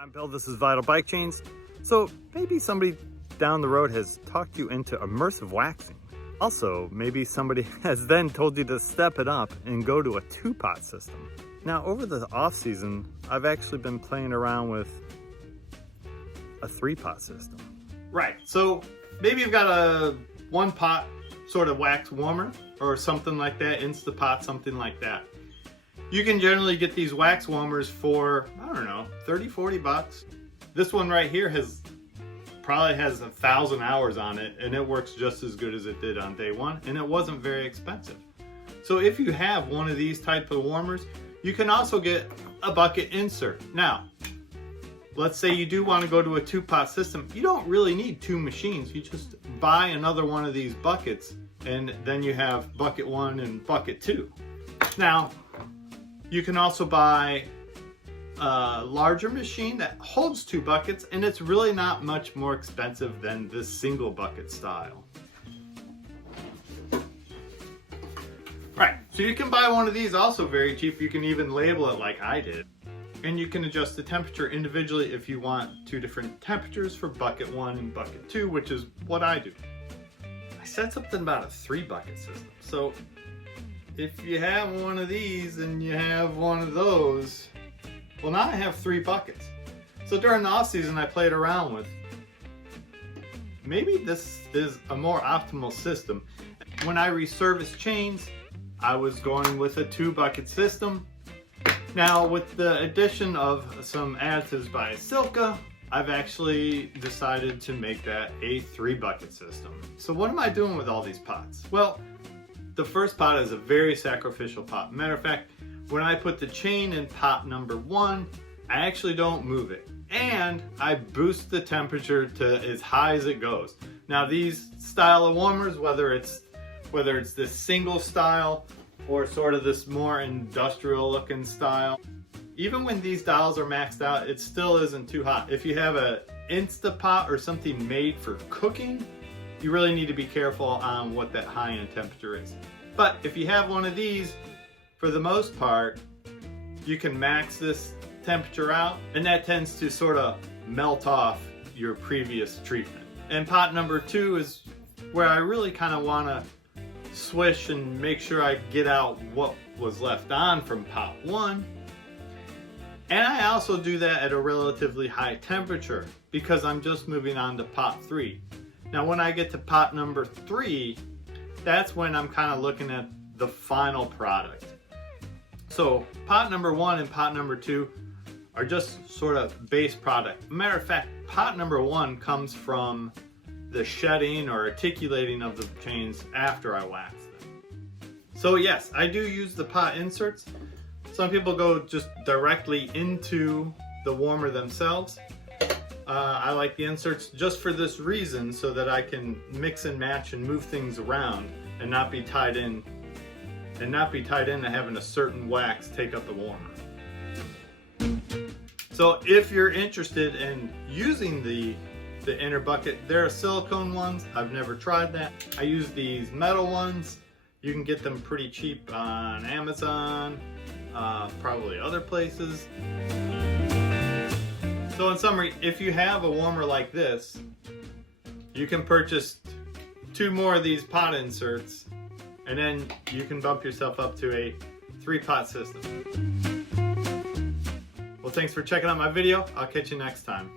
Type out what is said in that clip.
I'm Bill, this is Vital Bike Chains. So maybe somebody down the road has talked you into immersive waxing. Also, maybe somebody has then told you to step it up and go to a 2-pot system. Now, over the off season, I've actually been playing around with a 3-pot system. Right, so maybe you've got a 1-pot sort of wax warmer or something like that, Instapot, something like that. You can generally get these wax warmers for, I don't know, 30, 40 bucks. This one right here probably has 1,000 hours on it, and it works just as good as it did on day one, and it wasn't very expensive. So if you have one of these type of warmers, you can also get a bucket insert. Now, let's say you do want to go to a 2-pot system. You don't really need 2 machines. You just buy another one of these buckets, and then you have bucket 1 and bucket 2. Now, you can also buy a larger machine that holds 2 buckets, and it's really not much more expensive than this single bucket style. Right, so you can buy one of these also very cheap. You can even label it like I did. And you can adjust the temperature individually if you want 2 different temperatures for bucket 1 and bucket 2, which is what I do. I said something about a 3-bucket system. So if you have one of these and you have one of those, well, now I have 3 buckets. So during the off season, I played around with, maybe this is a more optimal system. When I resurfaced chains, I was going with a 2-bucket system. Now, with the addition of some additives by Silka, I've actually decided to make that a 3-bucket system. So what am I doing with all these pots? Well, the first pot is a very sacrificial pot. Matter of fact, when I put the chain in pot number 1, I actually don't move it. And I boost the temperature to as high as it goes. Now, these style of warmers, whether it's this single style or sort of this more industrial looking style, even when these dials are maxed out, it still isn't too hot. If you have an Instapot or something made for cooking, you really need to be careful on what that high-end temperature is. But if you have one of these, for the most part, you can max this temperature out, and that tends to sort of melt off your previous treatment. And pot number 2 is where I really kind of want to swish and make sure I get out what was left on from pot 1. And I also do that at a relatively high temperature because I'm just moving on to pot 3. Now, when I get to pot number 3, that's when I'm kind of looking at the final product. So pot number 1 and pot number 2 are just sort of base product. Matter of fact, pot number 1 comes from the shedding or articulating of the chains after I wax them. So yes, I do use the pot inserts. Some people go just directly into the warmer themselves. I like the inserts just for this reason, so that I can mix and match and move things around and not be tied in to having a certain wax take up the warmer. So if you're interested in using the inner bucket, there are silicone ones. I've never tried that. I use these metal ones. You can get them pretty cheap on Amazon, probably other places. So in summary, if you have a warmer like this, you can purchase 2 more of these pot inserts, and then you can bump yourself up to a 3-pot system. Well, thanks for checking out my video. I'll catch you next time.